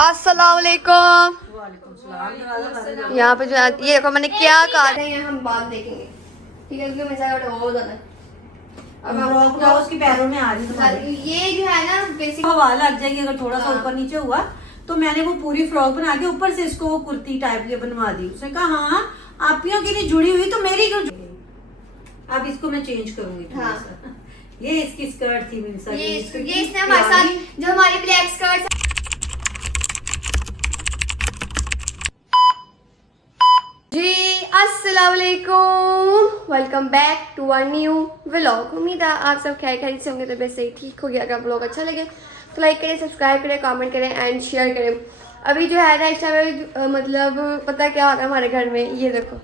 अस्सलाम वालेकुम। यहाँ पे जो है ये देखो मैंने क्या कहा था, ये हम बात देखेंगे, ठीक है, क्योंकि मेरा बहुत ज्यादा है। अब उसकी पैरों में आ रही ये जो है ना बेसिक हवा लग जाएगी अगर थोड़ा सा ऊपर नीचे हुआ, तो मैंने वो पूरी फ्रॉक बना के ऊपर से इसको वो कुर्ती टाइप की बनवा दी। उसने कहा हाँ आपियों की नहीं जुड़ी हुई तो मेरी क्यों जुड़ी? अब इसको मैं चेंज करूंगी। हाँ। ये इसकी स्कर्ट थी मीन्स ये इसने हमारे साथ जो हमारी ब्लैक स्कर्ट जी। अस्सलाम वालेकुम, welcome back to our new vlog. उम्मीद है आप सब खैरियत से होंगे, तबीयत सही ठीक हो गया। अगर व्लॉग अच्छा लगे तो लाइक करें, सब्सक्राइब करें, कमेंट करें एंड शेयर करें। अभी जो है ना इस टाइम मतलब पता क्या होता है हमारे घर में, ये देखो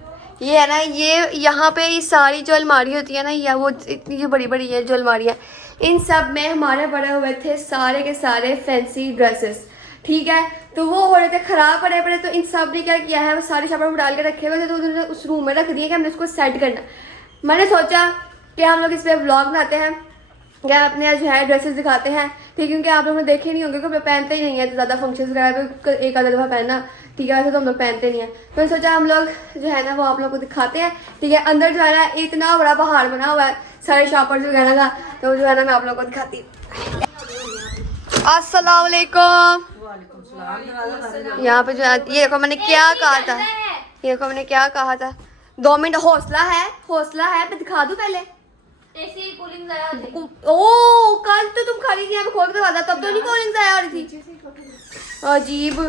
ये है ना, ये यहाँ पे ये सारी जो अलमारी होती है ना, या वो इतनी जो बड़ी बड़ी है जो अलमारियाँ, इन सब में हमारे पड़े हुए थे सारे के सारे फैंसी ड्रेसेस, ठीक है। तो वो हो रहे थे खराब पड़े, तो इन सब ने क्या किया है, वो सारे शॉपर में डाल के रखे हुए थे, तो उन्होंने उस रूम में रख दिया कि हमने इसको सेट करना। मैंने सोचा कि हम लोग इस पर व्लॉग बनाते हैं, क्या अपने जो है ड्रेसेस दिखाते हैं, ठीक है, क्योंकि आप लोगों ने देखे नहीं होंगे क्योंकि पहनते ही नहीं है, तो ज़्यादा फंक्शंस वगैरह पे एक आधा दफ़ा पहनना, ठीक है, वैसे तो हम लोग पहनते नहीं है। तो मैंने सोचा हम लोग जो है ना वो आप लोग को दिखाते हैं, ठीक है। अंदर जो है ना इतना बड़ा पहाड़ बना हुआ है सारे शॉपर्स वगैरह का, तो जो है ना मैं आप लोग को दिखाती हूँ। अस्सलाम वालेकुम। यहाँ पे जो है ये देखो मैंने क्या कहा था, ये देखो मैंने क्या कहा था। 2 मिनट हौसला है, मैं दिखा दूं पहले। ऐसे ही कूलिंग ज़्यादा हो जाएगी। ओ कल तो तुम खाली थी, यहाँ पे खोल के दबा, तब तो नहीं कूलिंग ज़्यादा हो रही थी। अजीब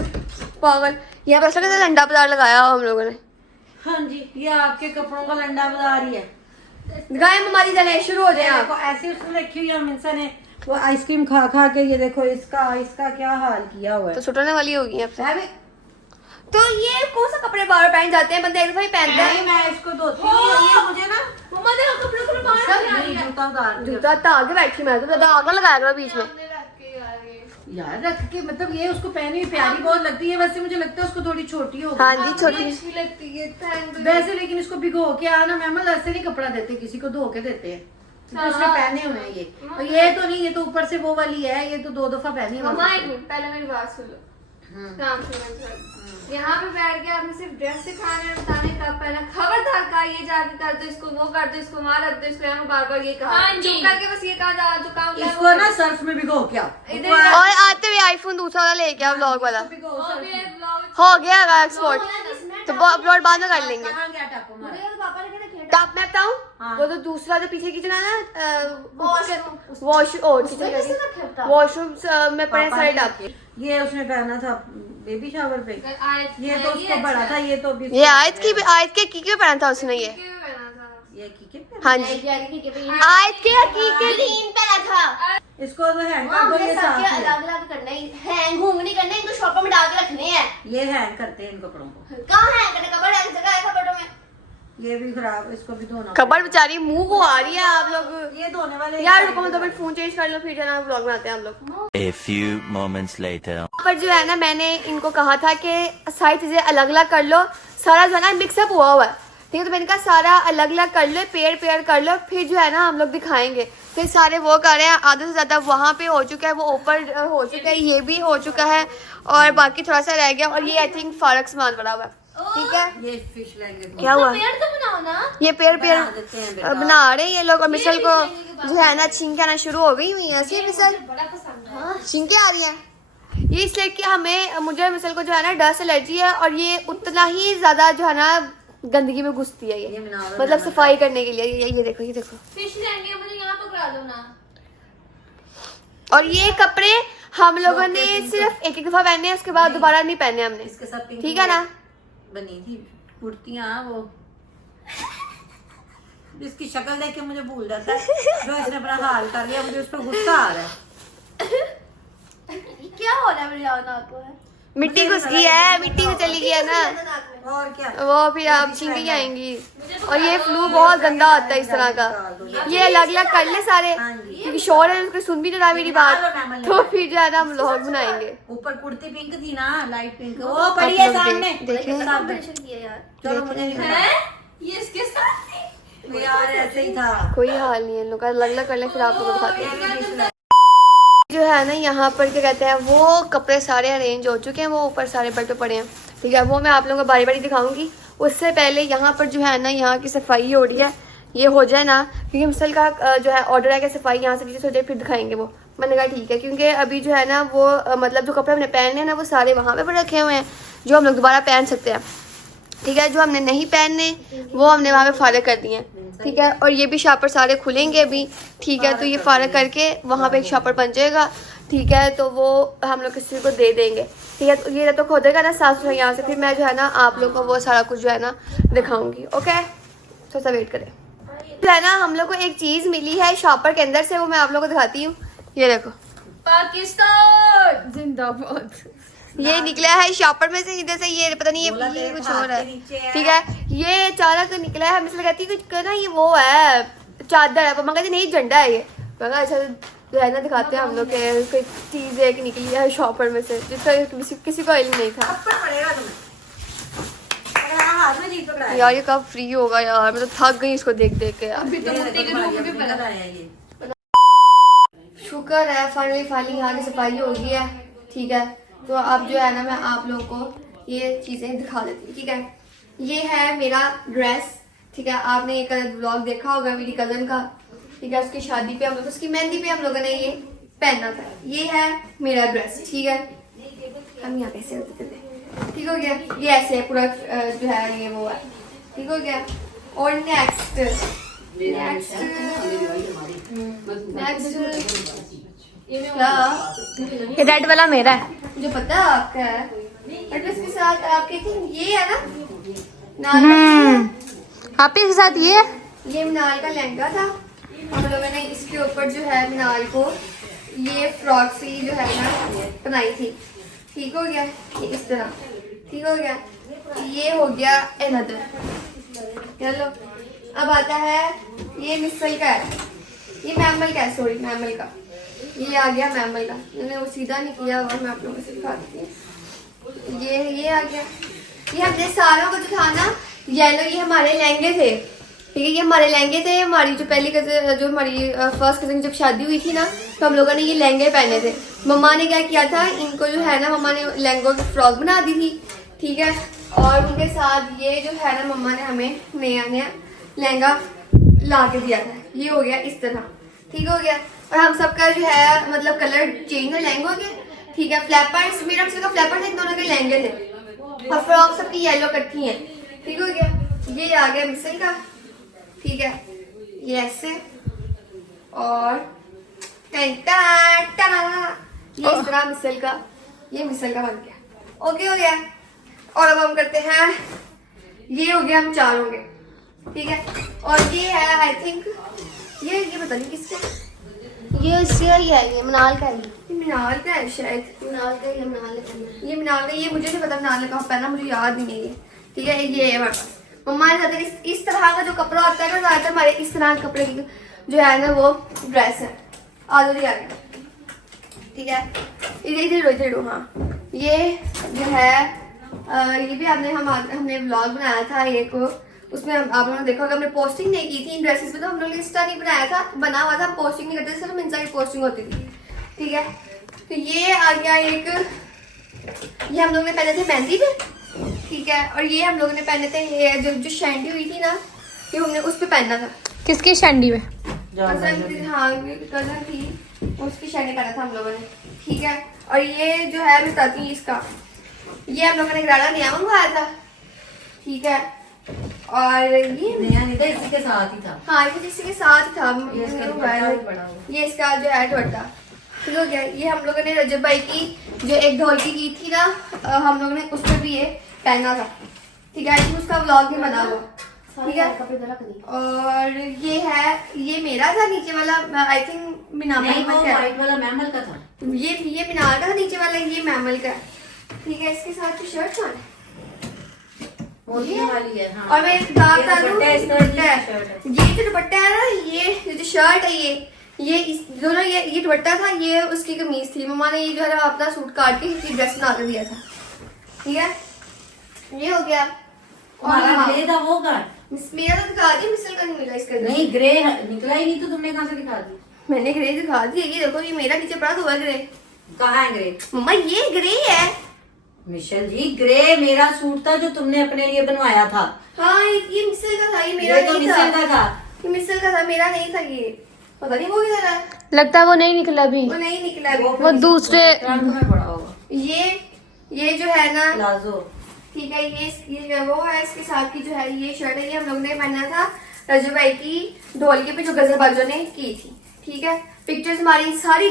पागल, यहाँ पे ऐसा कैसे लंडा बाजार लगाया हम लोगों ने। हाँ जी, ये आपके कपड़ों का लंडा बाजार ही है। गाय हमारी जले शुरू हो जाए आप। ऐसे उसने रखी हुई है मिंसा ने, वो आइसक्रीम खा खा के ये देखो इसका क्या हाल किया हुआ है। तो सुटने वाली होगी अब है भी? तो ये कौन सा कपड़े बार पहन जाते हैं, बंदे एक दफा ही पहनते हैं। नहीं, मैं इसको धोती हूँ, ये मुझे ना मम्मा देखो कपड़ों को बाहर आ रही है। जूता उतार दिया। जूता तागे बैठी, मैं तो ज्यादा आगे लगाया करो बीच में। यार रख के मतलब ये उसको पहनी हुई प्यारी बहुत लगती है, वैसे मुझे लगता है उसको थोड़ी छोटी हो गई। हाँ जी छोटी अच्छी लगती है, थैंक यू। वैसे लेकिन इसको भिगो के आना मैम, ऐसे नहीं कपड़ा देते, किसी को धो के देते हैं। तो उसने पहने हुए हैं ये, और ये तो नहीं, ये तो ऊपर से वो वाली है, ये तो 2 दफा पहनी हुई मम्मा है। एक मिनट पहले मेरी बात सुन लो। काम से यहाँ पे बैठ के आपने सिर्फ ड्रेस सिखाने और बताने का पहला खबरदार का ये जाके कर दो, इसको वो कर दो, इसको वहाँ रख दो, इसको यहाँ बार बार ये कहा। हाँ जी। चुप करके बस ये कहा जा जो काम इसको ना सर्फ में भिगो के आओ। और आते हुए आईफोन दूसरा वाला लेके आओ, व्लॉग वाला हो गया एक्सपोर्ट, तो अपलोड बाद में कर लेंगे। टॉप मैं बताऊँ, वो तो दूसरा जो पीछे किचन है ना, वॉशरूम में पड़े सारे टॉप। ये उसने पहना था बेबी शावर पे, ये तो उसको बड़ा था, ये तो अभी ये आयत की क्यों पहना था उसने ये की हाँ जी आयत के हकीकत पहना था। इसको तो हैंग कर दो, ये साफ है। अलग करना है, हैंग हूंग नहीं करना, इनको शॉपर में डाल के रखने हैं। ये हैंग करते हैं इन कपड़ों को। कहाँ हैंग करने का बड़ा जगह है कपड़ों में। ये भी खराब, इसको भी धोना। खबर बेचारी मुंह को आ रही है आप लोग। ये धोने वाले यार रुको मैं 2 मिनट फोन चेंज कर लो, फिर जाना व्लॉग बनाते हैं हम लोग। A few moments later. पर जो है ना मैंने इनको कहा था कि सारी चीजें अलग अलग कर लो, सारा जो है ना मिक्सअप हुआ हुआ है, ठीक है। तो मैंने कहा सारा अलग अलग कर लो, पेयर कर लो, फिर जो है ना हम लोग दिखाएंगे। फिर सारे वो कर रहे हैं, आधे से ज्यादा वहाँ पे हो चुका है, वो ऊपर हो चुका है, ये भी हो चुका है, और बाकी थोड़ा सा रह गया। और ये आई थिंक फारक सामान बना हुआ है, ठीक है। ये फिश लेंगे, क्या हुआ, पेड़ तो बनाओ ना। ये पेड़ बना रहे हैं ये लोग। और पेड़ मिसल भी को लेने के जो है ना छींकें आना शुरू हो गई हुई है, ऐसी मिसल बड़ा पसंद है। हाँ छींकें आ रही हैं। ये इसलिए कि मुझे मिसल को जो है ना डस्ट एलर्जी है, और ये उतना ही ज्यादा जो है ना गंदगी में घुसती है, ये मतलब सफाई करने के लिए। ये देखो फिश लेंगे, मुझे यहाँ पकड़ा दो ना। और ये कपड़े हम लोगों ने सिर्फ एक दफा पहने हैं, उसके बाद दोबारा नहीं पहने हमने, इसके साथ ठीक है ना। बनी थी कुर्तियाँ, वो इसकी शक्ल देख के मुझे भूल जाता है जो इसने अपना हाल कर लिया, मुझे उस पर गुस्सा आ रहा है। क्या हो रहा है मेरे नाक को? मिट्टी घुस गई है, मिट्टी में चली गई है ना, और क्या, वो फिर आप छींकें आएंगी। और ये फ्लू बहुत गंदा होता है इस तरह का। ये अलग अलग कर ले सारे, क्योंकि शोर है, उसको सुन भी नहीं रहा मेरी बात, तो फिर जो है ना हम व्लॉग बनाएंगे। ऊपर कुर्ती पिंक थी ना, लाइट पिंक, वो पड़ी है सामने। चलो मुझे ये इसके साथ यार ऐसे ही था। कोई हाल नहीं है, इन लोग का अलग अलग कर ले, फिर आप लोग दिखाते हैं। जो है ना यहाँ पर क्या कहते हैं वो कपड़े सारे अरेंज हो चुके हैं, वो ऊपर सारे बेड पे पड़े हैं, ठीक है। वो मैं आप लोगों को बारी बारी दिखाऊंगी। उससे पहले यहाँ पर जो है ना यहाँ की सफाई हो रही है, ये हो जाए ना, क्योंकि मिसल का जो है ऑर्डर है कि सफाई यहाँ से सोचे फिर दिखाएंगे वो। मैंने कहा ठीक है, क्योंकि अभी जो है ना वो मतलब जो कपड़े हमने पहनने हैं ना वो सारे वहाँ पे रखे हुए हैं जो हम लोग दोबारा पहन सकते हैं, ठीक है। जो हमने नहीं पहनने वो हमने वहाँ पे फारग कर दिए हैं, ठीक है। और ये भी शॉपर सारे खुलेंगे अभी, ठीक है। तो ये फारग करके वहाँ पे एक शॉपर बन जाएगा, ठीक है। तो वो हम लोग किसी को दे देंगे, ठीक है। तो ये तो खोदेगा ना साफ सुथरा यहाँ से, फिर मैं जो है ना आप लोग को वो सारा कुछ जो है ना दिखाऊंगी, ओके। थोड़ा सा वेट करें। जो है ना हम लोग को एक चीज़ मिली है शॉपर के अंदर से, वो मैं आप लोग को दिखाती हूँ। ये देखो, पाकिस्तान जिंदाबाद। ये निकला है शॉपर में से, इधर से ये पता नहीं ये कुछ और है, ठीक है। ये अचानक निकला है, मिसल कहती है कुछ ना ये वो है चादर है, मम्मा कहती नहीं झंडा है ये। मगर अच्छा जो है ना दिखाते हैं हम लोग के कोई चीज़ है कि निकली है शॉपर में से, जिसका किसी को इल्म नहीं था। यार ये कब फ्री होगा यार, मैं तो थक गई इसको देख देख के यार। शुक्र है फाइनली यहाँ की सफाई हो गई है, ठीक है। तो अब जो है ना मैं आप लोगों को ये चीज़ें दिखा देती हूँ, ठीक है। ये है मेरा ड्रेस, ठीक है। आपने एक व्लॉग देखा होगा मेरी कज़न का, ठीक है। उसकी शादी पे हम लोग, उसकी मेहंदी पे हम लोगों ने ये पहना था। ये है मेरा ड्रेस, ठीक है। हम यहाँ कैसे होते थे, ठीक हो गया। ये ऐसे पूरा जो है ये वो है, ठीक हो गया। और नेक्स्ट ये रेड वाला मेरा है, मुझे पता है आपका है, बट इसके साथ आपके ये है ना आप के साथ ये मिनाल का लहंगा था। हम लोगों ने इसके ऊपर जो है मिनाल को ये फ्रॉक सी जो है ना बनाई थी, ठीक हो गया। ये इस तरह, ठीक हो गया। ये हो गया अनदर। चलो अब आता है ये मिसल का है, ये मैमल का है, सॉरी मैमल का। ये आ गया मैमल का, मैंने वो सीधा नहीं किया और मैं आप लोगों को सिखा देती हूँ। ये आ गया। ये हमने सारों को दिखाना येलो, ये हमारे लहंगे थे, ठीक है। ये हमारे लहंगे थे। हमारी जो पहली कज़न, जो हमारी फर्स्ट कज़न जब शादी हुई थी ना, तो हम लोगों ने ये लहंगे पहने थे। मम्मा ने क्या किया था, इनको जो है ना मम्मा ने लहंगों की फ्रॉक बना दी थी, ठीक है। और उनके साथ ये जो है ना मम्मा ने हमें नया नया लहंगा ला के दिया था। ये हो गया इस तरह, ठीक हो गया। और हम सबका जो है मतलब कलर चेंज है लहंगों के, ठीक है। फ्लैपर्स, मेरा सबका फ्लैपर थे, दोनों के लहंगे थे। और फ्रॉक सबकी येलो कट्टी है, ठीक हो गया। ये आ गया मिसल का, ठीक है। ये ऐसे और ये इस तरह मिसल का, ये मिसल का बन गया, ओके हो गया। और अब हम करते हैं, ये हो गया हम चार होंगे, ठीक है। और ये है आई थिंक ये पता नहीं किसका, ये इसका ही है, ये मनाल का है, ये मिनाल का है शायद, मनाल का, ये मनाल का, ये मिनाल का। ये मुझे नहीं पता मिनाल का पहना, मुझे याद नहीं है ये, ठीक है। ये है हमारे पास। मम्मा ने कहते इस तरह का जो कपड़ा होता है ना, ज़्यादातर हमारे इस तरह के कपड़े की जो है ना वो ड्रेस है। आगे आ गया, ठीक है। इधर हाँ। ये जो है ये भी हमने व्लॉग बनाया था एक, उसमें आप लोगों ने देखा होगा, हमने पोस्टिंग नहीं की थी इन ड्रेसेस पे, तो हम लोग ने इंस्टा नहीं बनाया था, बना हुआ था, पोस्टिंग नहीं करते थे, सिर्फ इंस्टा की पोस्टिंग होती थी, ठीक है। तो ये आ गया एक, ये हम लोग ने पहने थे मेहंदी पे, ठीक है। और ये हम लोगों ने पहने थे ये जो शैंडी हुई थी ना, ये हमने उस पे पहना था। किसकी शैंडी में? कज़न थी, उसकी शैंडी पहना था हम लोगों ने, ठीक है। और ये जो है मैं बताती हूँ इसका, ये हम लोगों ने गरारा नया मंगवाया था, ठीक है। और ये नया नहीं था, इसी के साथ ही था। हाँ ये इसी के साथ था, ये इसका जो है दुपट्टा, ठीक हो गया। ये हम लोगों ने रजब भाई की जो एक ढोलकी की थी ना, हम लोगों ने उस पर भी ये पहना था, ठीक है। उसका व्लॉग भी बना हुआ, ठीक है। और ये है, ये मेरा था नीचे वाला, आई थिंक मिनाल वाइट वाला मैमल का था, ये मिनाल का था नीचे वाला, ये मैमल का, ठीक है। इसके साथ जो शर्ट था वाली है, हाँ। और मैं एक दाग डाल दूं, ये दुपट्टा है, ये जो दुपट्टा है ना, ये जो शर्ट है, ये इस दोनों, ये दुपट्टा था, ये उसकी कमीज थी। मम्मा ने ये जो है ना अपना सूट काट के इसकी ड्रेस बना के दिया था, ठीक है। ये हो गया। और ग्रे था वो का, मेरा तो दिखा दी, मिसल का नहीं मिला इसका। नहीं ग्रे निकला ही नहीं, तो तुमने कहाँ से दिखा दी? मैंने ग्रे दिखा दी, ये देखो, ये मेरा नीचे पड़ा हुआ ग्रे। कहाँ है ग्रे? मम्मा ये ग्रे है। मिशेल जी, ग्रे मेरा सूट था जो तुमने अपने लिए बनवाया था। हाँ ये मिसल का था, ये मेरा ये तो नहीं मिशेल था। का था। ये मिसल का था, मेरा नहीं था। ये पता नहीं वो किधर है, लगता है वो नहीं निकला अभी, वो नहीं निकला अभी। वो दूसरे ट्रंक में पड़ा होगा। ये जो है ना, प्लाजो। ठीक है, ये वो है, इसके साथ की जो है ये शर्ट है, ये हम लोग ने पहना था रजू भाई की ढोलकी पे जो गजल बाजों ने की थी। ठीक है, पिक्चर्स हमारी सारी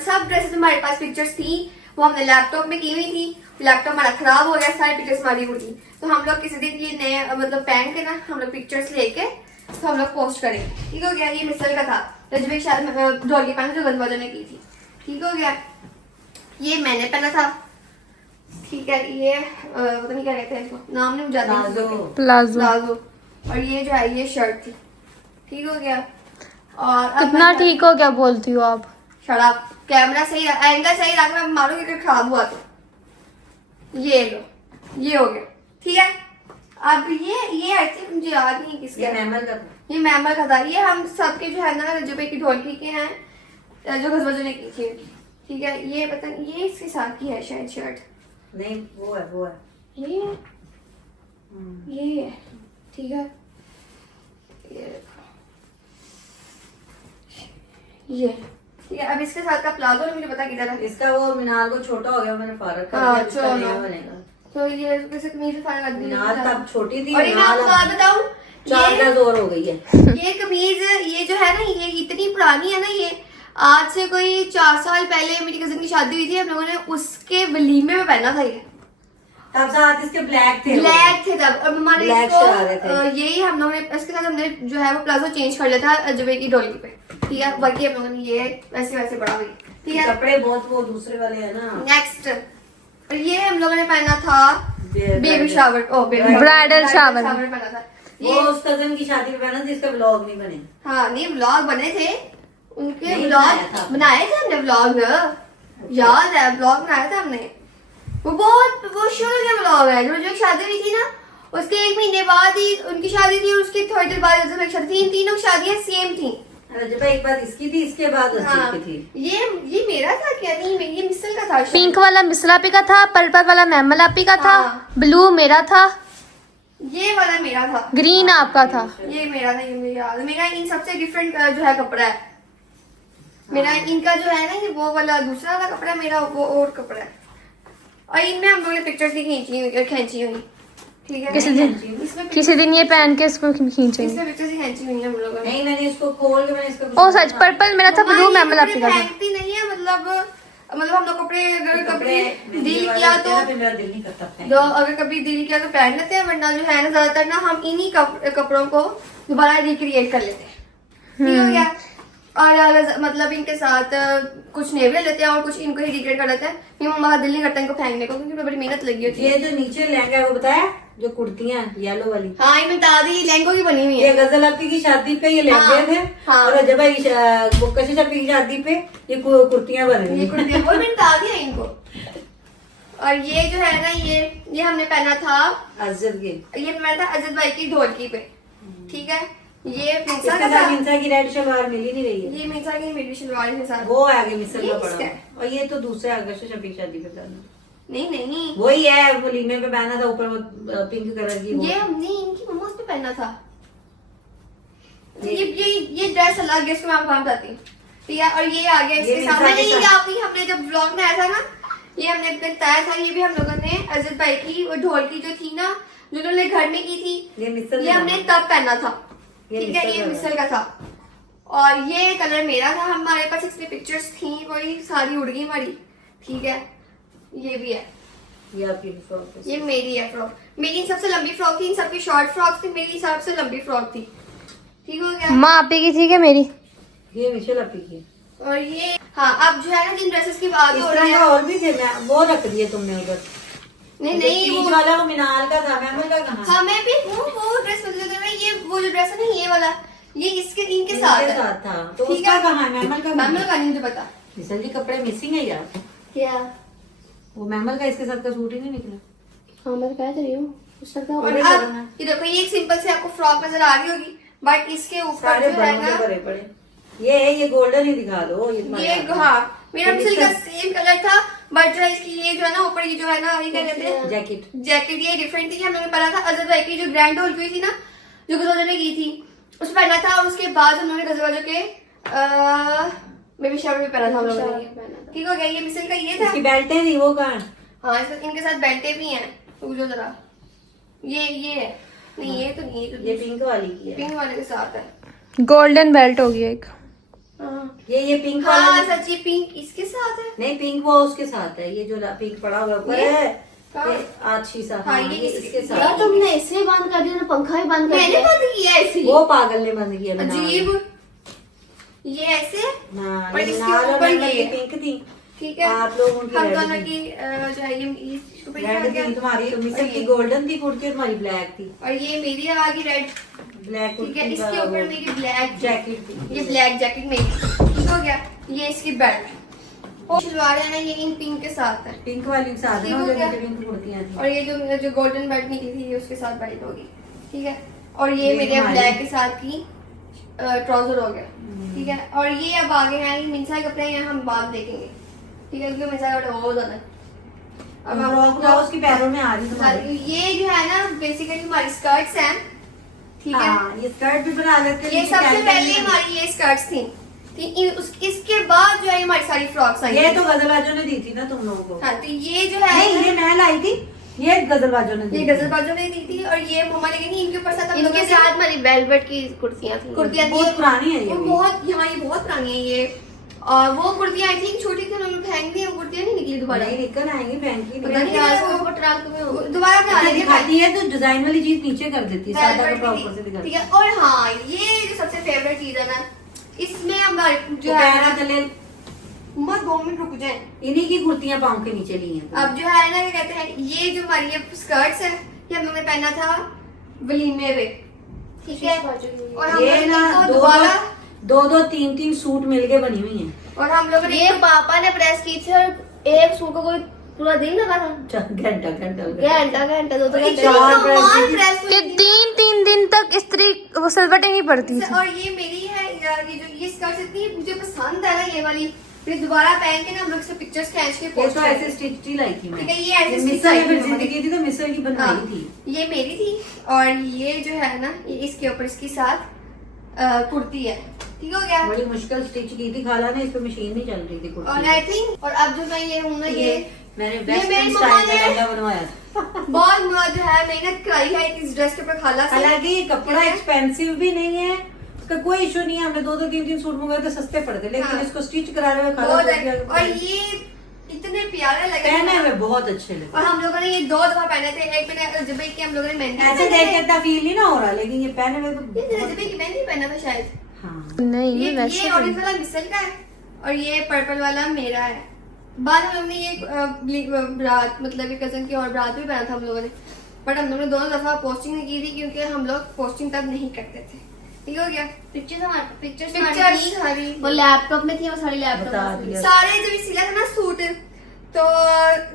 सब ड्रेसेस में हमारे पास पिक्चर्स थी, वो हमने लैपटॉप में की हुई थी। लैपटॉप हमारा खराब हो गया, सारी पिक्चर्स हमारी हुई थी, तो हम लोग किसी दिन ये नए मतलब पहन के ना हम लोग पिक्चर्स लेके तो हम लोग पोस्ट करेंगे। ठीक हो गया, ये मिसल का था, रजू भाई शायद ढोलकी पहना जो गजल बाजों ने की थी। ठीक हो गया, ये मैंने पहना था। ठीक है, ये पता नहीं क्या कहते हैं इसको, नाम नहीं मुझे याद है। प्लाजो। और ये जो है ये शर्ट थी। ठीक हो गया, और अब कितना मैं- ठीक हो क्या बोलती हो आप। शराब कैमरा सही एंगल सही रखना, मैं मारूंगी कि खराब हुआ तो। ये लो, ये हो गया। ठीक है, अब ये आई थिंक मुझे याद नहीं किसके, ये मैमल का था। ये मैमल का था। ये हम सबके जो है ना रज्जू भाई की ढोलकी के हैं जो घसबजो ने की थी। ठीक है, ये पता नहीं ये इसके साथ की है शायद शर्ट। नहीं वो है ये है। ठीक है, ये ठीक है। अब इसके साथ का प्लाजो नहीं मुझे पता किधर है। इसका वो मीनार को छोटा हो गया, मैंने फारक कर हाँ, दिया, इसका चलो। नया बनेगा। तो ये कैसे कमीज फाड़ कर दी मीनार तब छोटी थी, और ये मैं आपको मीनार बात बताऊं, 4 और हो गई है। ये कमीज ये जो है ना ये इतनी पुरानी है ना, ये आज से कोई 4 साल पहले मेरी कजिन की शादी हुई थी, हम लोगों ने उसके वलीमे में पहना था। ये तब साथ इसके ब्लैक थे। ब्लैक थे तब, और हमारे Black इसको शरारे थे। यही हम लोगों ने इसके साथ हमने जो है वो प्लाजो चेंज कर लिया था अजबे की ढोलकी पे। ठीक है, बाकी हम लोगों ने ये वैसे वैसे बड़ा हुई। ठीक है, कपड़े बहुत वो दूसरे वाले है ना। नेक्स्ट ये हम लोगों ने पहना था बेबी शावर, Bridal shower। पहना था वो ये। उस कजन की शादी में पहना था, जिसका व्लॉग नहीं बने। हाँ नहीं, व्लॉग बने थे उनके, नहीं व्लॉग बनाए थे हमने, व्लॉग याद है, व्लॉग बनाया था हमने। वो शुरू के व्लॉग है, जो जो शादी हुई थी ना उसके 1 महीने बाद ही उनकी शादी थी, और उसके थोड़ी देर बाद उसकी शादी थी। इन तीनों शादियां सेम थी। जब एक बात इसकी थी, इसके बाद उस हाँ, की थी। ये मेरा था क्या? नहीं, ये मिसल का था शायद। पिंक वाला मिसलापी का था, पर्पल वाला मैमलापी का था, हाँ। ब्लू मेरा था, ये वाला मेरा था, ग्रीन आपका था। ये मेरा था, ये मेरा याद है। मेरा इन सबसे डिफरेंट जो है कपड़ा है मेरा। इनका जो है ना ये वो वाला दूसरा वाला कपड़ा है, मेरा वो और कपड़ा है। और इनमें हम लोगों ने पिक्चर्स भी खींची हुई। ठीक है, किसी दिन ये पहन के इसको खींचेंगे। इसमें पिक्चर्स ही खींची हुई है हम लोगों ने। नहीं, मैंने इसको खोल के मैंने इसका ओ सच, पर्पल मेरा था, मम्मा, ब्लू ये मैमलापी कपड़े का था। फेंकती नहीं है, मतलब हम लोग कपड़े अगर कपड़े दिल वाले किया होते हैं तो ना, फिर मेरा दिल नहीं करता फेंकने जो अगर कभी दिल किया तो पहन लेते हैं, वरना जो है ना ज्यादातर ना हम इन्हीं कपड़ों को दोबारा रिक्रिएट कर लेते हैं। ठीक हो गया, और अगर मतलब इनके साथ कुछ नेवले लेते हैं और कुछ इनको ही रिक्रिएट कर लेते हैं। मेरी मम्मा का दिल नहीं करता इनको फेंकने को, क्योंकि बड़ी मेहनत लगी होती है। ये जो नीचे लहंगा है वो बताया, जो कुर्तियां येलो वाली, हाँ, ये मैं बता दी, लहंगों की बनी हुई ये है। गजल आपी की शादी पे ये लहंगे हाँ, थे। हाँ। और जब वो कशिश आपी की शादी पे ये कुर्तियां बन ये गई। कुर्तियां वो मैंने बता दिया इनको। और ये जो है ना ये हमने पहना था, अजद के ये पहना था अजद भाई की ढोलकी पे। ठीक है, ये मिंसा इसके का साथ था, मिंसा की रेड शलवार मिली नहीं रही है। ये मिंसा की मेरी शलवार के साथ। वो आगे मिसल ये का किसका पड़ा है? और ये तो दूसरा कशिश आपी की शादी पे पहना, नहीं, वही है, वलीमे पे पहना था, ऊपर वो पिंक कलर की वो। ये हमने इनकी मम्मा पे पहना था। ये ड्रेस अलग है, इसको मैं आपको बताती हूँ। ठीक है, और ये आ गया इसके ये सामने। मिंसा के नहीं, ये साथ। आपकी हमने जब ब्लॉग में आया था ना, ये हमने बताया था। ये भी हम लोगों ने अजद भाई की वो ढोलकी जो थी ना, जो उन्होंने घर में की थी, ये मिसल ये हमने तब पहना था। ये ठीक है, मिसल ये का मिसल का था, और ये कलर मेरा था। हमारे पास इसमें पिक्चर्स थी, कोई सारी उड़ गई हमारी। ठीक है, ये भी है, ये आपकी फ्रॉक है। ये मेरी है फ्रॉक। मेरी इन सबसे लंबी फ्रॉक थी, इन सबकी शॉर्ट फ्रॉक थी, मेरी हिसाब से लंबी फ्रॉक थी। ठीक हो गया, माँ आपी की थी क्या मेरी? ये मिशेल आपी की है। और ये हाँ, अब जो है ना जिन ड्रेसेस की बात इस हो तरह रही का है, और भी थे, मैं वो रख दिए तुमने उधर। नहीं बीच वो वाला वो मीनार का था, मैमल का कहाँ? हाँ, मैं भी वो ड्रेस बदल रही हूँ। ये वो जो ड्रेस है ना, ये वाला, ये इसके इनके साथ इनके है। साथ था, तो ठीक उसका है। कहाँ है? मैमल का कहाँ मैम है? का नहीं मुझे पता मिशेल जी कपड़े मिसिंग है यार। क्या। वो मैमल का इसके साथ का सूट ही नहीं निकला। हाँ, मैं तो कह रही हूँ हो सकता है। वो और भी अब करना है। ये देखो, ये एक सिंपल से आपको फ्रॉक नजर आ रही होगी, बट इसके ऊपर सारे जो है बड़ों के ना, भरे पड़े। ये गोल्डन ही दिखा दो, ये तुम्हारे ये हाथ में। हाँ मेरा ये मिसल का इसका- सेम कलर था, बट जो है इसकी ये जो है ना ऊपर ये जो है ना ये क्या कहते हैं जैकेट। जैकेट, ये डिफरेंट थी। हम लोगों ने पहना था अजहर भाई की जो ग्रैंड होल हुई थी ना, जो गजल ने की थी, उस पहना था। और उसके बाद हम लोगों ने गजल के बेबी शावर भी पहना था हम लोगों ने। ठीक हो गया, ये मिसल का ये था। इसकी बेल्टें थी वो कहाँ? हाँ इनके साथ बेल्टे भी हैं, तो जो जरा ये है नहीं, ये तो नहीं, ये पिंक वाली की है। पिंक वाले के साथ है। गोल्डन बेल्ट होगी एक। हाँ ये पिंक हाँ वाला सच्ची पिंक इसके साथ है। नहीं, पिंक वो उसके साथ है। ये जो पिंक पड़ा हुआ ऊपर ये? है, कहाँ? ये अच्छी सा। हाँ, हाँ, ये ये इसके- इसके यार, साथ। तुमने ऐसे ही बंद कर दिया ना, पंखा ही बंद कर मैंने दिया। बंद किया ऐसे ही। वो पागल ने बंद किया बिना अजीब। वाले। ये ऐसे हाँ, और ये इसके बिना वाला ऊपर नंबर ये। ये पिंक थी। ठीक है, आप लोगों की हम रेड दोनों थी। की जो है ये इसके ऊपर ये आ रेड गया। थी तुम्हारी, और मिसल की ये- गोल्डन थी कुर्ती और तुम्हारी ब्लैक थी। और ये मेरी आ गई रेड। ब्लैक ठीक है, कुर्ती इसके का ऊपर वो मेरी ब्लैक जैकेट थी। ये ब्लैक जैकेट मेरी। ठीक हो गया, ये इसकी बेल्ट और शलवार है ना, ये इन पिंक के साथ है। पिंक वाली के साथ ठीक ना, हो जो गया। पिंक कुर्तियां थी। और ये जो गोल्डन बेल्ट निकली थी ये उसके साथ बेल्ट होगी। ठीक है, और ये ये मेरे हमारी- ब्लैक के साथ की ट्राउजर हो गया। ठीक है, और ये अब आगे हैं ये मिंसा के कपड़े हैं, हम बाद देखेंगे। ठीक है, क्योंकि मिंसा का कपड़े बहुत ज्यादा है। अब हम फ्रॉक ब्लाउज की पैरों में आ रही तुम्हारी। ये जो है ना बेसिकली हमारी स्कर्ट्स हैं। ठीक है, हाँ, ये स्कर्ट भी बना लेते हैं, ये नीचे सबसे कैंपल पहले भी- हमारी ये स्कर्ट्स थी। इसके बाद जो है हमारी सारी फ्रॉक्स आई ये थी। तो गजलबाजों ने दी थी ना तुम लोगों को। हाँ, तो ये जो है नहीं, ये मैं लाई थी, ये गजलबाजों ने दी ये थी। गजलबाजों ने दी थी, और ये मम्मा लेके थी। इनके ऊपर साथ हम लोगों इनके ने साथ हमारी वेलवेट की कुर्तियां थी। कुर्तियां थी। बहुत पुरानी है ये वो भी। बहुत यहाँ ये बहुत पुरानी है ये। और वो कुर्तियां आई थिंक छोटी थी, उन्होंने फेंक दी, वो कुर्तियां नहीं निकली दोबारा। नहीं निकल आएंगी बैंक की। पता नहीं आज वो- ऊपर ट्रंक में होगी। दोबारा क्या अच्छा, आएगी दिखाती है तो डिजाइन वाली चीज नीचे कर देती है, सादा वेलवेट कपड़ा की ऊपर से थी। दिखाती ठीक है, और हाँ ये जो सबसे फेवरेट चीज है ना, इसमें हमारे जो जो है है ना, तले मत 2 मिनट रुक जाए। इन्हीं की कुर्तियां पाँव के नीचे ली हैं। अब जो है ना क्या कहते हैं, ये जो हमारी ये स्कर्ट्स है, ये हम लोगों ने पहना था वलीमे पे। ठीक है, और हम ये लोगों ना ने दो दोबारा दो तीन तीन सूट मिलके बनी हुई हैं। और हम लोगों ने ये पापा ने प्रेस की थी और एक सूट को कोई पूरा दिन लगा था। घंटा घंटा घंटा दो इतनी घंटे चार कमाल ड्रेस प्रेस हुई कि थी। 3 दिन तक स्त्री वो सलवटें नहीं पड़ती थी। और ये मेरी है ये जो ये स्कर्ट इतनी मुझे पसंद है ना ये वाली, फिर दोबारा पहन के ना हम लोग से पिक्चर्स खींच के ये पोस्ट तो ऐसे स्टिच ही लाई थी मैं। ठीक है, ये ऐसे stitch मिसल लाई ने थी फिर मैंने। जिंदगी थी तो मिसल की बनवाई थी। ये मेरी थी, और ये जो है ना ये इसके ऊपर इसके साथ कुर्ती है। ठीक हो गया, बड़ी मुश्किल स्टिच की थी खाला ने, इस पे मशीन नहीं चल रही थी और कुर्ती। आई थिंक और अब जो मैं ये हूँ ना ये मैंने मेरी वेस्टर्न मम्मा स्टाइल का ने- लहंगा बनवाया था। बहुत जो है मेहनत कराई है इस ड्रेस के ऊपर खाला से। हालांकि ये कपड़ा ठीक है? एक्सपेंसिव भी नहीं है, उसका कोई इशू नहीं है। हमने 2-3 सूट मंगाए तो सस्ते पड़ते, लेकिन हाँ। इसको स्टिच कराने में खाला बहुत रुपया- और ये इतने प्यारे लगे पहने हुए बहुत अच्छे लगे। और हम लोगों ने ये 2 दफा पहने थे। एक मैंने जब कि हम लोगों ने मेहंदी ऐसे देख के इतना फील नहीं ना हो रहा, लेकिन ये पहने हुए तो ये बहुत- जब की मेहंदी पहना था शायद। हाँ। नहीं ये वैसे ऑरेंज वाला मिसल का है और ये पर्पल वाला मेरा है। बाद में हमने ये बारात मतलब ये कजन की और बारात भी पहना था हम लोगों ने, बट हम लोगों ने 2 दफा पोस्टिंग नहीं की थी क्योंकि हम लोग पोस्टिंग तब नहीं करते थे। ठीक हो गया, पिक्चर्स पिक्चर्स हमारी वो लैपटॉप में थी, वो सारी बता लैपटॉप दिया। सारे जब सिला था ना सूट तो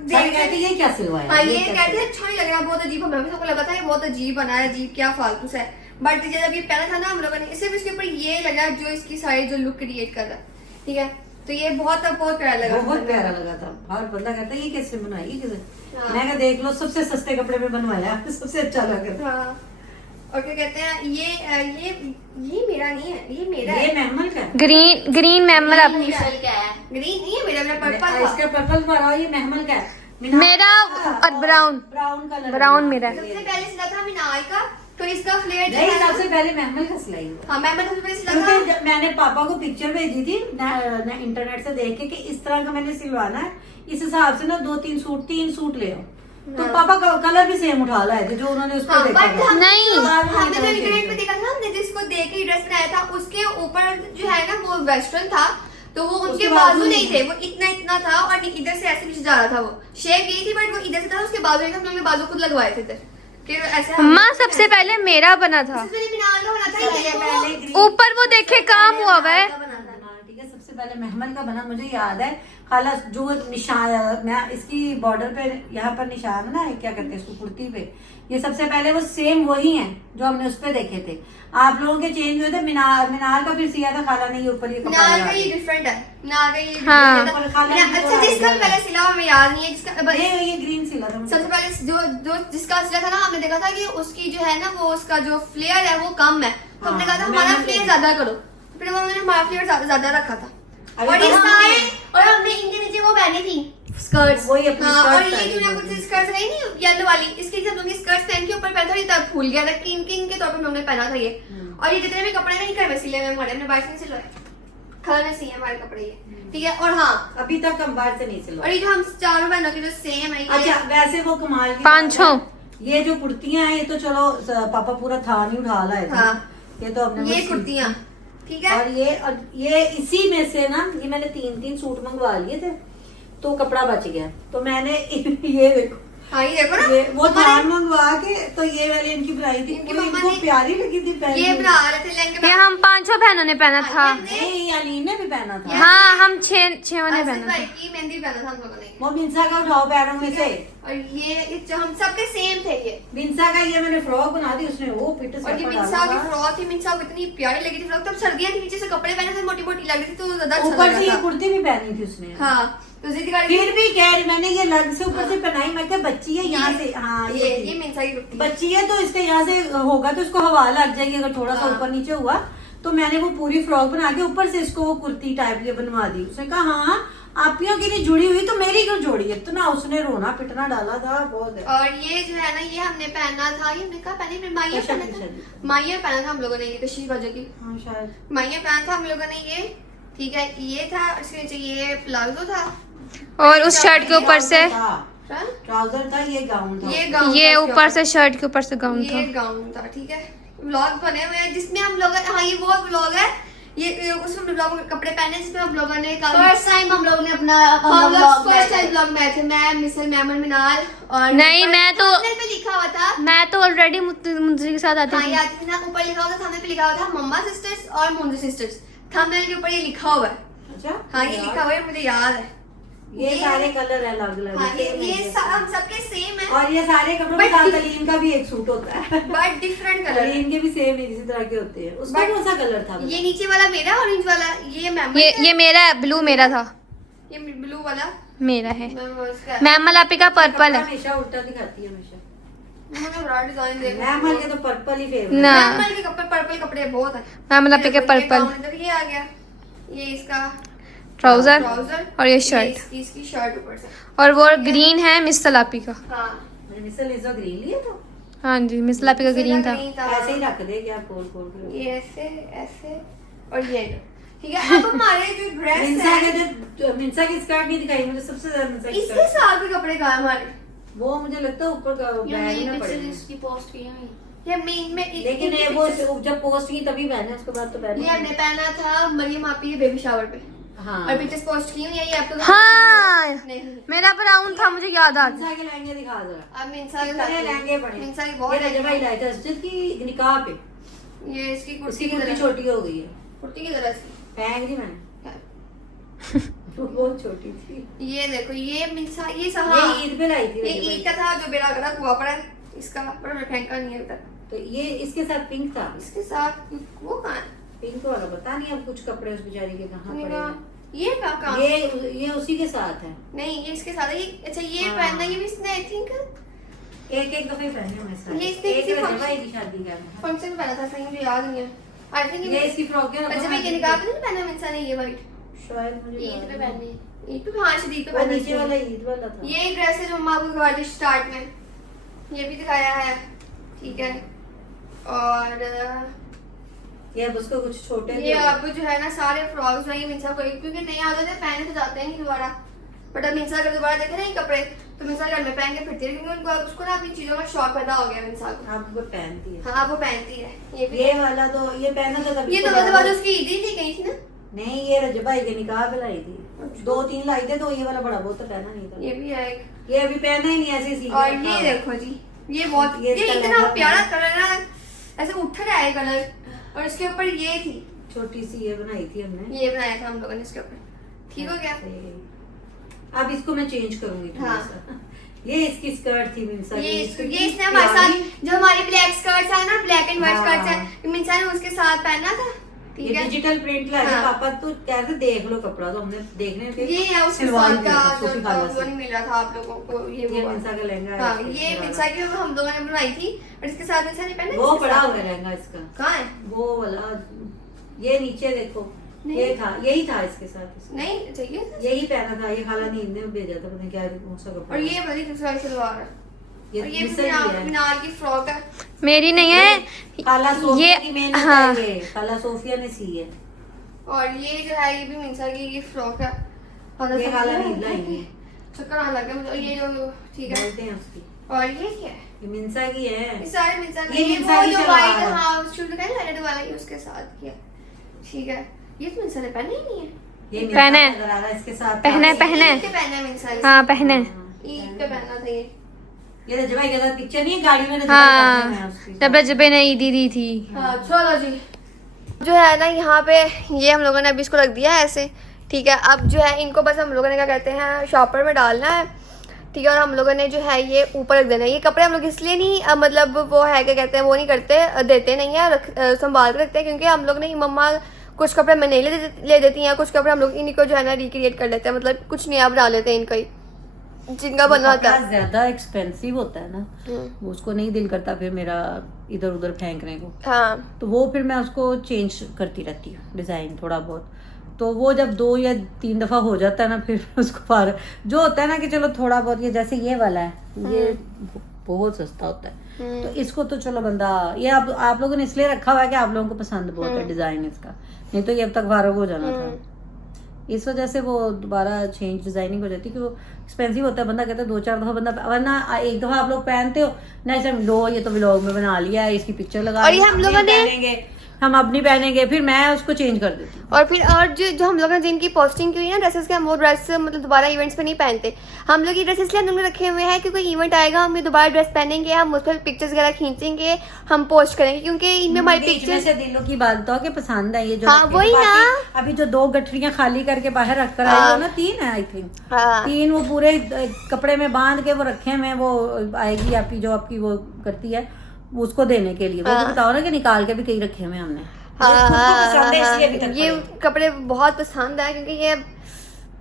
सारी कहती है, ये क्या सिलवाया? हाँ, ये क्या कहते सिलवाया? हैं अच्छा नहीं लग रहा, बहुत अजीब। हमें भी सबको लगा था ये बहुत अजीब बना है, अजीब क्या फालतू सा है। बट जब ये पहना था ना हम लोगों ने, सिर्फ इसके ऊपर ये लगा जो इसकी सारी जो लुक क्रिएट कर रहा है। ठीक है, तो ये बहुत प्यारा लगा। बहुत प्यारा लगा था। और बंदा कहता है ये कैसे बनवाई, ये कैसे? हाँ। मैं कहा देख लो, सबसे सस्ते कपड़े में बनवाया, सबसे अच्छा लगा। हाँ, और क्या कहते हैं ये मेरा नहीं है, ये मेरा ये है। महमल का है। ग्रीन मेमल आप मिशेल क्या है? ग्रीन नहीं है मेरा, मेरा पर्पल इसका पर्पल वाला, ये महमल का है। मेरा और ब्राउन ब्राउन कलर, ब्राउन मेरा। सबसे पहले सिला था मिनाल का, तो इसका फ्लेयर जो नहीं, है ना- सबसे पहले महमल का सिलाई हुआ। हाँ, मैं सबसे पहले सिला था। क्योंकि जब मैंने पापा को पिक्चर भेजी थी ना इंटरनेट से देख के कि इस तरह का मैंने सिलवाना है, इस हिसाब से ना 3 सूट ले आओ। तो पापा का कलर भी सेम उठा लाए थे जो उन्होंने उसको हाँ, देखा बट था। नहीं। हमने जो इंटरनेट पे देखा था, हमने जिसको देख के ड्रेस बनाया था उसके ऊपर जो है ना वो वेस्टर्न था, तो वो उनके उसके बाजू बाजू नहीं थे, वो इतना था और इधर से ऐसे नीचे जा रहा था। वो शेप यही थी बट वो इधर से था, उसके बाजू नहीं था। हम लोगों ने बाजू खुद लगवाए थे इधर कि ऐसे माँ सबसे पहले मेरा बना था, सबसे पहले मिनाल का होना था, ये पहले ऊपर वो देखे काम हुआ हुआ है। ठीक है, सबसे पहले महमल का बना, मुझे याद है खाला जो निशान, मैं इसकी बॉर्डर पे यहाँ पर निशान है ना, क्या कहते हैं इसको, कुर्ती पे, ये सबसे पहले वो सेम वही है जो हमने उस पे देखे थे। आप लोगों के चेंज हुए थे। मीनार का फिर सिया था खाला ने, ये ऊपर ये कपड़ा मीनार का लगा ये दिया। डिफरेंट है, मीनार का ये हाँ। different है। खाला ने अच्छा, जिसका जो पहले सिला हुआ हमें याद नहीं है, जिसका ये ग्रीन सिला था मुझे। सबसे पहले जो जिसका सिला था ना, हमने देखा था कि उसकी जो है ना, वो उसका जो फ्लेयर है वो कम है, तो हमने कहा था हमारा मैंने फ्लेयर ज्यादा करो, फिर उन्होंने हमारा फ्लेयर ज्यादा रखा था। अभी और तो ये हम- सारे, और हमने इनके नीचे वो पहनी थी स्कर्ट्स, वही अपनी हाँ, स्कर्ट और ये पहनी जो मैं थी। कुछ स्कर्ट्स रही नहीं येलो वाली, इसके सब लोग स्कर्ट्स पहन के ऊपर पहना था, ये तब भूल गया था कि इनके तौर पर हमने पहना था ये। और ये जितने भी कपड़े नहीं घर में सिले हुए हमारे, हमने बाहर से नहीं सिलवाए, खाला ने सिए हमारे कपड़े ये, ठीक है। और हाँ, अभी तक हम बाहर से नहीं सिलवा। और ये जो हम चारों बहनों के जो सेम है ये, अच्छा वैसे वो कमाल की पांचों। बात है। ये जो कुर्तियां हैं ये तो चलो पापा पूरा था नहीं उठा लाए थे। हाँ। ये तो हमने ये बस कुर्तियां, ठीक है। और ये इसी में से ना, ये मैंने 3 सूट मंगवा लिए थे, तो कपड़ा बच गया, तो मैंने ये देखो, हाँ, ये देखो ना, ये वो हमारे- थान मंगवा के, तो ये वाली इनकी बनाई थी, इनकी पूरी मम्मा इनको ने- प्यारी लगी थी पहनने ये में। बना रहे थे लहंगे, ये हम 5 बहनों ने पहना था। नहीं अलीन ने भी पहना था। हाँ, हम 6 ने आसिफ पहना भाई था। की मेहंदी पहना था हम लोगों ने, वो बिंसा का उठाओ पैरों में से। और ये जो हम सबके सेम थे ये, बिंसा का ये मैंने फ्रॉक बना दी, उसने वो फिट से और ये कपड़ा मिंसा की डाला। फ्रॉक थी, मिंसा को इतनी प्यारी लगी थी फ्रॉक, तब सर्दियां थी, नीचे से कपड़े पहने थे मोटी मोटी लग रही थी, तो ज्यादा अच्छा ऊपर लग से ये रहा था। कुर्ती भी पहनी थी उसने। हाँ, तो जिद कर फिर भी कह रही मैंने, ये लग से ऊपर से पहनाई, मैं क्या बच्ची है यहाँ से, हाँ ये थी। मिंसा की कुर्ती, बच्ची है तो इसके यहाँ से होगा तो इसको हवा लग जाएगी अगर थोड़ा सा हाँ। ऊपर नीचे हुआ, तो मैंने वो पूरी फ्रॉक बना के ऊपर से इसको वो कुर्ती टाइप की बनवा दी। उसने कहा हाँ आपियों की नहीं जुड़ी हुई तो मेरी क्यों जोड़ी है, तो ना उसने रोना पिटना डाला था बहुत है। और ये जो है ना, ये हमने पहना था, ये हमने कहा पहले माइया कशा पहना की था, शादी। माइया पहना था हम लोगों ने, ये कशी बाजू की हाँ शायद। माइया पहना था हम लोगों ने ये, ठीक है। ये था, इसके नीचे ये प्लाजो था, और उस शर्ट के ऊपर से ट्राउजर था, ये गाउन था। ये गाउन ये था, ऊपर से शर्ट के ऊपर से गाउन ये था। गाउन था, ठीक है। व्लॉग बने हुए हैं जिसमें हम लोग, हाँ ये वो व्लॉग है, ये उसमें व्लॉग कपड़े पहने जिसमें हम लोगों ने फर्स्ट टाइम हम लोग ने अपना हम लोग फर्स्ट टाइम व्लॉग में आए थे, मैं मिसल मैमन मिनाल, और नहीं, मैं तो- सामने पे लिखा हुआ था, मैं तो ऑलरेडी मुंजरी के साथ आती हाँ ये थी। आती थी ना, ऊपर लिखा हुआ था, सामने पे लिखा हुआ था मम्मा सिस्टर्स और मुंजू सिस्टर्स, थंबनेल के ऊपर ये लिखा हुआ है। अच्छा हाँ ये लिखा हुआ है, मुझे याद है। ये सारे कलर है अलग अलग। हाँ ये हम सबके सेम है, और ये सारे कपड़ों But के साथ diff- अलीन का भी एक सूट होता है। बट डिफरेंट कलर है। अलीन के भी सेम इसी तरह के होते हैं। उसका But- कौन सा कलर था? ये नीचे वाला मेरा, ऑरेंज वाला ये मैमन है, ये मेरा है, ब्लू मेरा था, ये ब्लू वाला मेरा है। मैं उसका है। मैम मलापी का पर्पल है। हमेशा उल्टा दिखाती है हमेशा। मुझे बड़ा डिजाइन देखो, मैमल के तो पर्पल ही फेवरेट। ना। मैमल के कपड़े, पर्पल कपड़े बहुत है। मैम मलापी के पर्पल ये आ गया, ये इसका ट्राउजर ट्राउजर और ये शर्ट, इसकी शर्ट ऊपर से, और वो ग्रीन है मिस सलापी का। हाँ मिसल इजो ग्रीन लिया तो हाँ जी, मिस सलापी का ग्रीन था। ऐसे ही रख दे क्या खोल खोल के। ये ऐसे ऐसे और ये लो, ठीक है। अब हमारे जो ड्रेस मिंसा है, के जो मिंसा की स्कर्ट नहीं दिखाई मुझे सबसे ज्यादा मिंसा की इसके स्कर्ट। साथ भी कपड़े कहाँ हमारे, वो मुझे लगता है ऊपर का बैग में पड़ेगा। इसकी पोस्ट की हुई। ये मेन में लेकिन ये वो जब पोस्ट की तभी पहने, उसके बाद तो पहने। ये हमने पहना था मरियम आपी के बेबी शावर पे, हाँ और पिक्चर्स पोस्ट की हुई है, ये आप तो हाँ, नहीं। मेरा ब्राउन था, मुझे याद आ गया। मिंसा के लहंगे दिखा जरा। अब मिंसा के कितने लहंगे साथ पड़े। मिंसा की ये बहुत रजब भाई लाए थे असजिद की निकाह पे। ये इसकी उसकी कुर्सी की कुर्ती तरह, छोटी हो गई है। कुर्ती की तरह सी। पहन दी मैंने। वो बहुत छोटी थी। ये देखो, ये मिंसा, ये ये सहा, ईद पे लाई थी ये रजब ईद भाई। का था जो मेरा गला हुआ पड़ा है, इसका पर मैं फेंका नहीं है अभी तक। तो ये इसके साथ पिंक था। इसके साथ वो कहाँ है? पिंक वाला पता नहीं अब कुछ कपड़े उस बेचारी के कहाँ पड़े हैं। ये कहाँ ये उसी के साथ है। नहीं, ये इसके साथ है। ये अच्छा, ये हाँ। पहनना, ये भी इसने आई थिंक एक एक दफे पहने हुए सारे। ये इसने एक किसी रजब function- भाई की शादी का है। फंक्शन में पहना था, सही मुझे याद नहीं है। आई थिंक ये इसकी फ्रॉक है। अच्छा मैं के निकाह पे नहीं पहना मिंसा ने, ये वाइट शायद मुझे ईद याद पे नहीं। पहनी है, ईद पे, हाँ शदीद पे वो पहनी नीचे वाला ईद वाला था। ये ड्रेस है जो अम्मा को दिखा दी स्टार्ट में, ये भी दिखाया है, ठीक है। और ये अब उसको कुछ छोटे ये अब जो है ना सारे फ्रॉक्स जो है ये मिंसा को, क्योंकि नहीं आते थे पहने तो जाते हैं नहीं दोबारा, बट अब मिंसा का दोबारा देखे ना ये कपड़े, तो मिंसा घर में पहन के फिरती है, क्योंकि उनको उसको ना अपनी चीजों का शौक पैदा हो गया मिंसा को। आप वो पहनती है। हाँ वो पहनती है, ये भी ये वाला तो ये पहना था तभी ये तो तो बड़ा- बाद उसकी ईद ही थी, गई थी ना। नहीं ये रजब भाई के निकाह पे लाई थी। 2-3 लाई थे तो ये वाला बड़ा बहुत तो पहना नहीं था। ये भी है एक। ये अभी पहना ही नहीं ऐसे सीधे और रखा ये हुआ। देखो जी, ये बहुत, ये ये इसका इतना लहंगा प्यारा था। कलर है, ऐसे उठ रहा है कलर, और इसके ऊपर ये थी छोटी सी ये बनाई थी हमने, ये बनाया था हम लोगों ने इसके ऊपर। ठीक हो गया। अब इसको मैं चेंज करूंगी थोड़ा हाँ। सा। ये इसकी स्कर्ट थी मिंसा की, ये इसने हमारे साथ जो हमारी ब्लैक स्कर्ट्स है ना, ब्लैक एंड व्हाइट हाँ। स्कर्ट्स है, मिंसा ने उसके साथ पहना था। ये ठीक है। डिजिटल प्रिंट ला हाँ। पापा तो कह रहे देख लो कपड़ा, तो हमने देखने के ये है उसके सिलवा साथ लिया का था, जो सोफी खाला वो से। नहीं मिला था आप लोगों को। ये ये वो मिंसा का लहंगा है, हाँ, इसके ये वाला। मिंसा की हम लोगों ने बनवाई थी और इसके साथ मिंसा ने पहना। वो इसके पड़ा साथ- हुआ लहंगा इसका, कहाँ है? वो वाला, ये नीचे देखो, नहीं। ये था, यही था इसके साथ इसका। नहीं चाहिए था। यही पहना था, ये खाला नींद में भेजा था, पता नहीं क्या कौन सा कपड़ा। और ये बड़ी दूसरा सलवार है, ये और ये मिंसा की है। मीनार की फ्रॉक है। मेरी नहीं है खाला सोफिया ये। की मेहनत हाँ है, ये खाला सोफिया ने सी है। और ये जो है ये भी मिंसा की ये फ्रॉक है। और ये खाला नींद लाएंगे, चक्कर आने लगे मुझे। और ये जो ठीक है। बोलते हैं उसकी, और ये क्या है? ये मिंसा की है। ये सारे मिंसा के। ये ये मिंसा वो की जो सलवार वाइट है। हाँ शूट का है रेड वाला, ये उसके साथ किया। ठीक है। ये तो मिंसा ने पहना ही नहीं है। ये मिंसा पहने। नजर आ रहा है इसके साथ। पहने, था। पहने। ईद पे पहना है मिंसा ने। हाँ पहने। ईद पे पहना था ये। ये रजबाई के साथ पिक्चर नहीं है, गाड़ी में रजबाई करते हैं हाँ उसकी। जब रजबे ने ईदी दी थी। हाँ चलो जी। जो है ना यहाँ पे ये हम लोगों ने अभी इसको रख दिया है ऐसे। ठीक है। अब जो है इनको बस हम लोगों ने क्या कहते हैं शॉपर में डालना है। ठीक है। और हम लोगों ने जो है ये ऊपर रख देना है। ये कपड़े हम लोग इसलिए नहीं मतलब वो है क्या कहते हैं वो नहीं करते, देते नहीं है, संभाल के रखते हैं, क्योंकि हम लोग ने मम्मा कुछ कपड़े मैं नहीं ले देती हैं, कुछ कपड़े हम लोग इन्हीं को जो है ना रिक्रिएट कर लेते हैं, मतलब कुछ नया बना लेते हैं इनका ही जिनका बना होता है। ज्यादा एक्सपेंसिव होता है ना, वो उसको नहीं दिल करता फिर मेरा इधर उधर फेंकने को, हाँ तो वो फिर मैं उसको चेंज करती रहती हूँ डिजाइन थोड़ा बहुत। तो वो जब 2 या 3 दफा हो जाता है ना, फिर उसको फार जो होता है ना कि चलो थोड़ा बहुत, ये जैसे ये वाला है, ये बहुत सस्ता होता है, तो इसको तो चलो बंदा, ये आप लोगों ने इसलिए रखा हुआ है कि आप लोगों को पसंद बहुत है डिजाइन इसका, नहीं तो ये अब तक फारग हो जाना था। इस वजह से वो दोबारा चेंज डिजाइनिंग हो जाती है कि वो एक्सपेंसिव होता है, बंदा कहता है 2-4 दफा बंदा, वरना एक दफा आप लोग पहनते हो ना, ऐसे लो ये तो व्लॉग में बना लिया है, इसकी पिक्चर लगा और ये ली, हम लोगों ने- पहनेंगे, हम अपनी पहनेंगे, फिर मैं उसको चेंज कर देती हूँ। और फिर और जो हम लोग ने जिनकी पोस्टिंग की हुई है ना ड्रेसेस के, हम वो ड्रेस मतलब दोबारा इवेंट्स पे नहीं पहनते। हम लोग ये ड्रेस इसलिए हम लोग रखे हुए हैं कि कोई इवेंट आएगा, हम ये दोबारा ड्रेस पहनेंगे, हम उस पर पिक्चर्स वगैरह खींचेंगे, हम पोस्ट करेंगे, क्योंकि इनमें हमारी बीच में पिक्चर्स से दिलों की बात तो कि पसंद है ये जो हाँ, रखे वही हैं। ना। बाकी अभी जो 2 गठरियां खाली करके बाहर रख कर आई हो ना, 3 है आई थिंक, हाँ 3 वो पूरे कपड़े में बांध के वो रखे हुए, वो आएगी आपकी जो आपकी वो करती है उसको देने के लिए, वो भी बताओ ना कि निकाल के भी कई रखे हुए हमने। हाँ, मुझे खुद को हाँ, पसंद है, हाँ, इसलिए अभी तक ये पड़े। कपड़े बहुत पसंद है, क्योंकि ये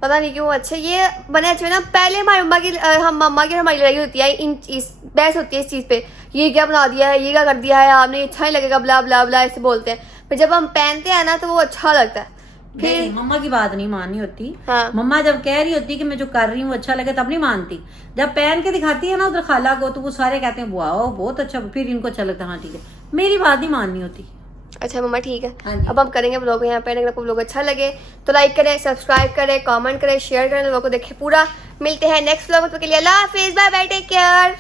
पता नहीं क्यों अच्छे ये बने अच्छे ना। पहले हमारी मम्मा की हम मम्मा की और हमारी लड़ाई होती है इन चीज, बहस होती है इस चीज पे, ये क्या बना दिया है, ये क्या कर दिया है आपने, अच्छा ही लगेगा, ब्ला ब्ला ब्ला ऐसे बोलते हैं। फिर जब हम पहनते हैं ना तो वो अच्छा लगता है। नहीं, मम्मा की बात नहीं माननी होती। हाँ। मम्मा जब कह रही होती कि मैं जो कर रही हूँ अच्छा लगे तब नहीं मानती, जब पहन के दिखाती है ना उधर खाला को, तो वो सारे कहते हैं वाह बहुत अच्छा, फिर इनको अच्छा लगता है, हाँ ठीक है, मेरी बात नहीं माननी होती। अच्छा मम्मा ठीक है। हाँ जी। अब हम करेंगे व्लॉग यहाँ पे, अगर आपको व्लॉग अच्छा लगे तो लाइक करें, सब्सक्राइब करें, कमेंट करें, शेयर करें, लोगों को देखें पूरा। मिलते हैं नेक्स्ट व्लॉग के लिए। अल्लाह हाफिज़, बाय बाय, टेक केयर।